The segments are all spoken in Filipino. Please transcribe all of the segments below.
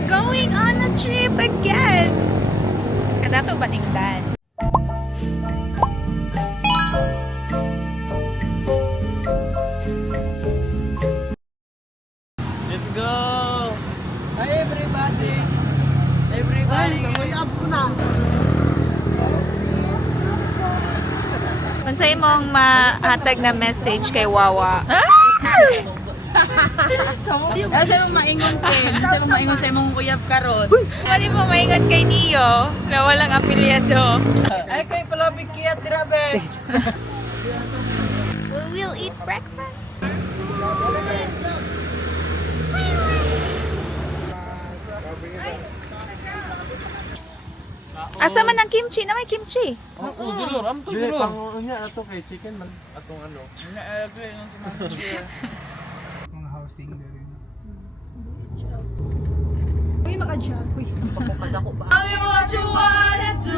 We're going on a trip again! Kada to baningdan. Let's go! Hi everybody! Everybody! Up ko na! Mansay mong mahatag na message kay Wawa? Nasa mo maingon kay? Nasa mo maingon sa imong kuyab karon? Mali mo maingat kay Neo na walang apelyado. Ay kay palabig kiyat dirabe! We will eat breakfast. Asa man ang kimchi? Na may kimchi. Oh, dulur, am to dulur. Pang-unya ato kay chicken man atong ano. Naaagay nang si manager. Mga housing na rin. Uy, maka-adjust. Uy, sampag ko kadako ba? Tell me what you wanna do,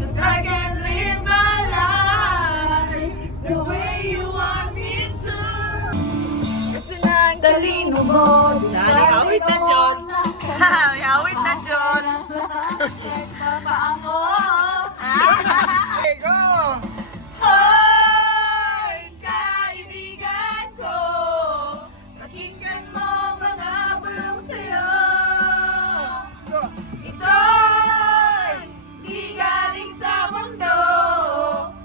'cause I can't live my life the way you want me to. Gusto nang talino mo. Dali, awit na John. Awit na John. Nagpapaamo. Okay, go! Hoy, kaibigan ko, pakinggan mo mga bulong sa'yo. Ito'y di galing sa mundo,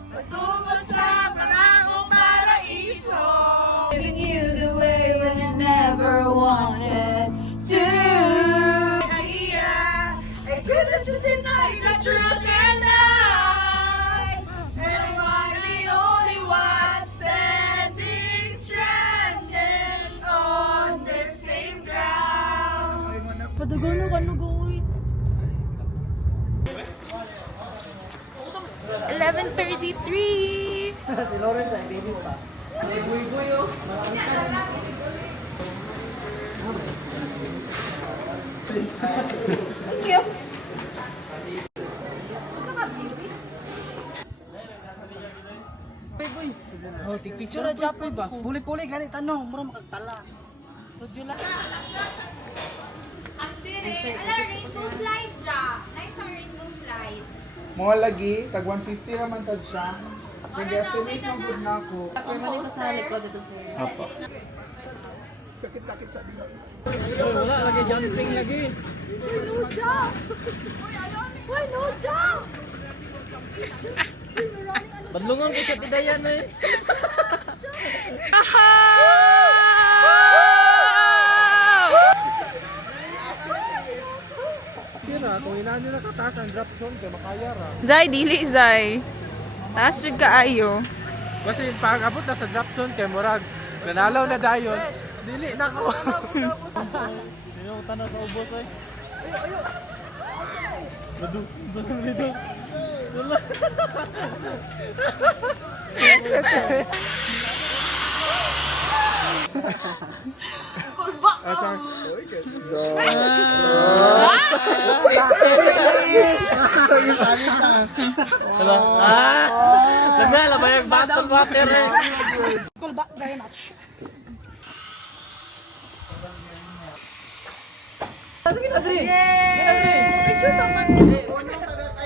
patungo sa pangakong paraiso. Giving you the way when you never wanted to. I couldn't just deny the truth and I am I the only one standing stranded on the same ground. Padugono ka nugoy. 11:33. Thank you. Oh, picture na Japoy ba? Puli-puli ganit tanong, mura makagtala. Studio lang. Ang dire, ala rainbow slide ja. Nice ang rainbow slide. Mga lagi, tag 150 naman sad siya. Nag-estimate ng good na ako. Pamalik ko sa likod dito sir. Apa. Wala lagi jumping lagi. Why no jump? Badlungan ko sa tidayan eh. Kira, kung inaan nyo nakataas ang drop zone, kaya makaya ra. Zay, dili Zay. Taas jud kaayo. Kasi pag abot na sa drop zone, kaya murag, nanalaw na dayon. Dili na ko. Sino ko tanong sa ubos eh. Ayo. Dudong. Nagala ba yung bottle water eh? Cool back very much. Sige na, Dri! Picture pa man.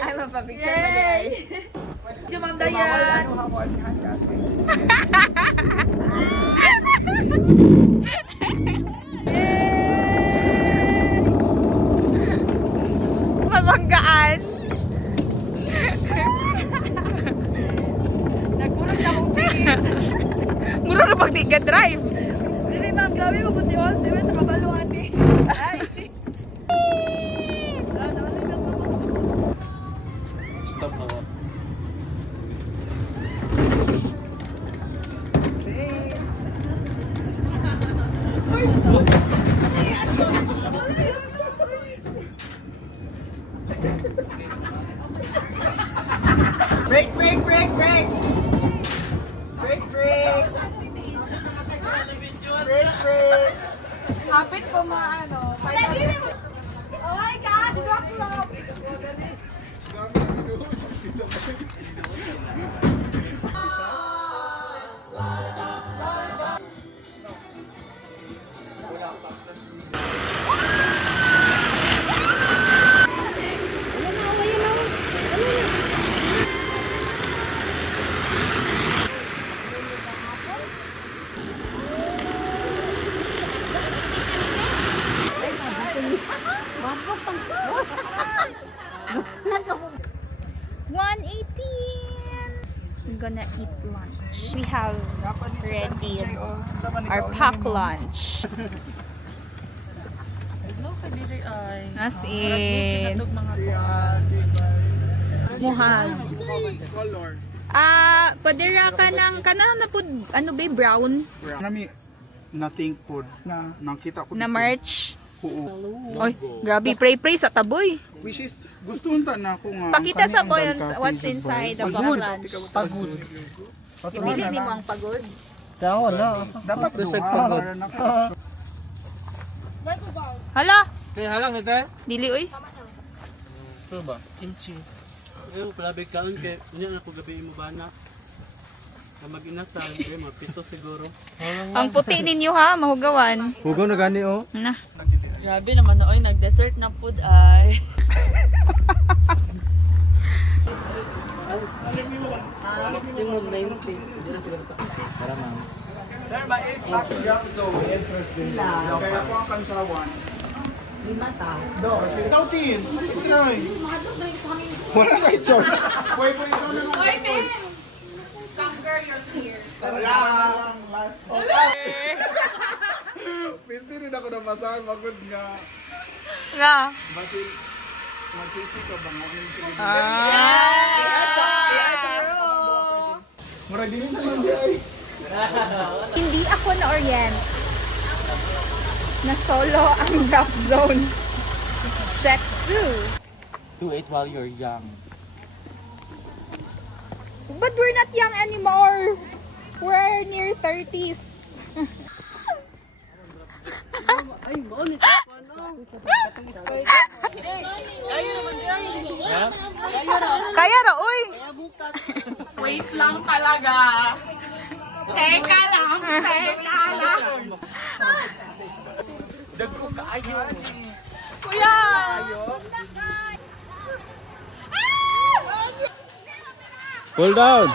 Ay, mapapicture pa guys. Sige, Ma'am Dayan! Mabanggaan. Nagkurot na akong tingin. Mura na pag di ka drive. Dili, Ma'am, grabe mo puti all. Di ba, nakabaluan eh. Ay! Stop ako. Thanks! gonna eat lunch. We have ready our pack lunch. As in, muhang. Color. Padira ka ng, kanang na po, ano ba, brown Nami, nothing po. Nakita ko na dito. merch. Oo. Oy, grabe, pray sa taboy. Which is, gusto unta na ako nga. Pakita ang sa kani boy ang dal what's coffee, inside the Dubai. pack lunch. Pagod. Ibili ni mo ang pagod. Kaya wala. Dapat Gusto siya duha, pagod. para naka- Hala, Kaya halang nito. dili oy. Ito ba? Kimchi. Ayaw, palabig kaon kay unya na ko gabi mo bana. Na mag-inasal, kay mga 7 siguro. Ang puti ninyo ha, mahugawan. Hugaw na gani oh. Na. Grabe naman na, oy, nag-dessert na food ay. Maximum 90. Hindi na siguro ito. Para ma'am. Kaya ako ang kansawan. Ikaw, Tin. Try. Wala kay choice. Boy, ikaw na lang. Conquer your fears. Lang, last. Pwede rin ako nabasa. Magod nga. Nga. Basil, magsisi ka ba? Mura din na lang di. Hindi ako na-orient na solo ang drop zone. Sexu. Do it while you're young. But we're not young anymore. We're near 30s. Ay, maunit ako ano. Kaya ra, uy. Wait lang talaga. Teka lang. Dagko kaayo. Kuya! Pull down.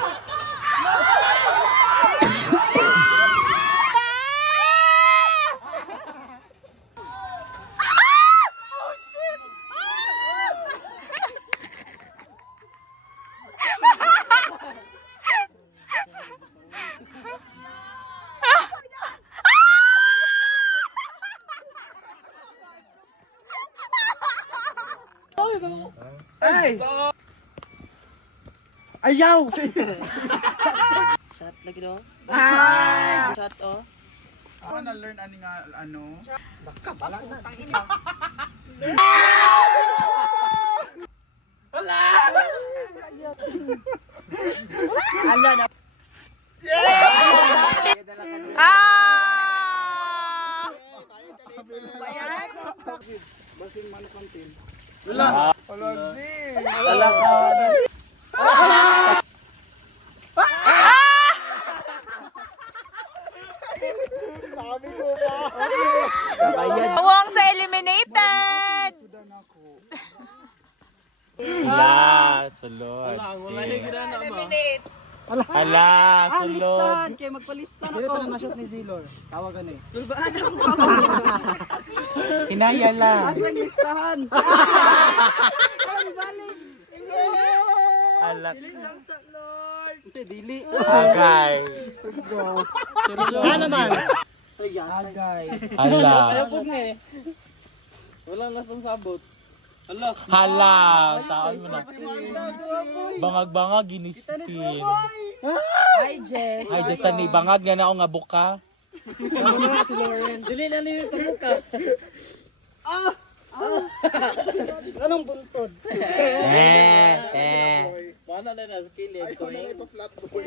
Ayaw! Shot lagi do. Shot oh. Ako na-learn ani nga ano. Ala na. Ah! Basin manukantin. Wala. Wala si. Wala ka. Sabi ko ba? Awang sa eliminated! Sudan ako. Hala, sulod. Wala yung ginana ba? Hala, sulod. Kaya magpalista na Dili ko. pa na na-shot ni Zilor. Tawagan eh. Hinaya lang. Asang listahan. Hala. Kasi dili. Agay. Ano naman? Agay. Hala. Ayoko nga eh. Wala na sang sabot. Hala. Hala. Saan mo na? Bangag-bangag, ginispin. Hi, Jess. Ay, just ni bangag nga na ako nga buka. Si Lauren. Dili na niyo yung kamuka. Anong buntod? Mana na na sa kilid. Ikaw na lang ipa-flat boy.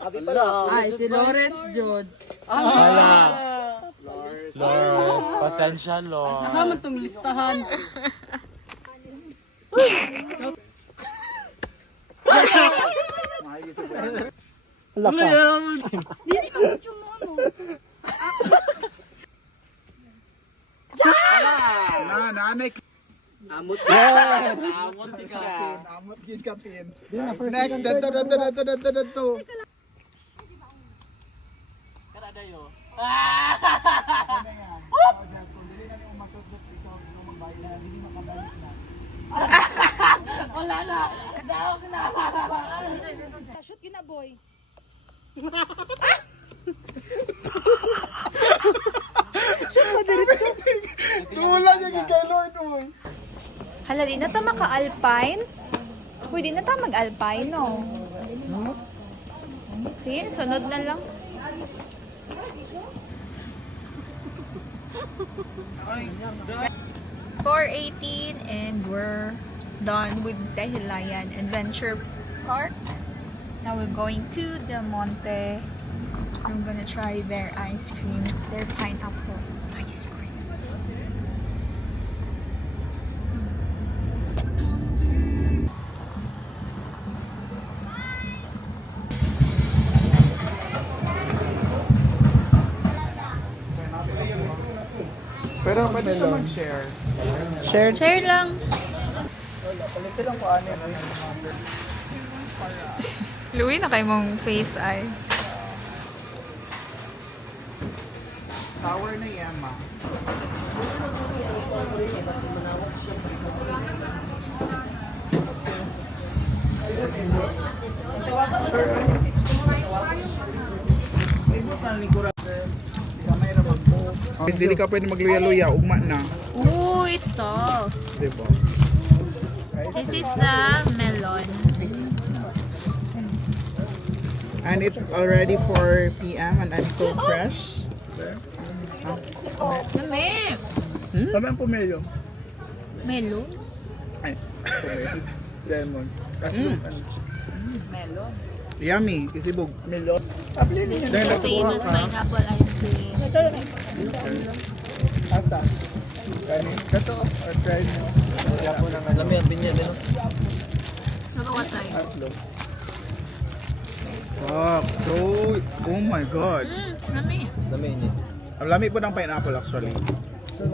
Abi pala. Ay, si Lawrence Jod. Hala. Lord, pasensya, Lord. Naman tong listahan. Nanay. Amot. Yes! Amot ka. Amot gid ka, Tin. Next, dato. Kada dayo. Shoot yun na baboy. Wala niya kay Lord, oy. Hala, di na ta maka-alpine? Uy, di na ta mag-alpine, no? Sige, sunod na lang. Ay, 4:18 and we're done with Dahilayan Adventure Park. Now we're going to Del Monte. I'm gonna try their ice cream, their pineapple ice cream. pero pwede ka mag-share. Share lang. Palitin lang ko ano yun. Louie, na kayo mong face eye. Tower na Yama. Mas dili ka pwede magluya-luya, ugma na. Ooh, it's soft. Diba? This is the melon. And it's already 4 p.m. and I'm so fresh. Dami! Sabi ang pumelyo? Melon? Ay, pumelyo. Lemon. Melon. Yummy, kisibog. Melon. This is the same as pineapple ice cream. Asa? Kani? Kato, or try nyo. Alam mo yung binya din. Aslo. Fuck, so, oh my god. Dami. Dami ini. Ang lami po ng pineapple actually. So,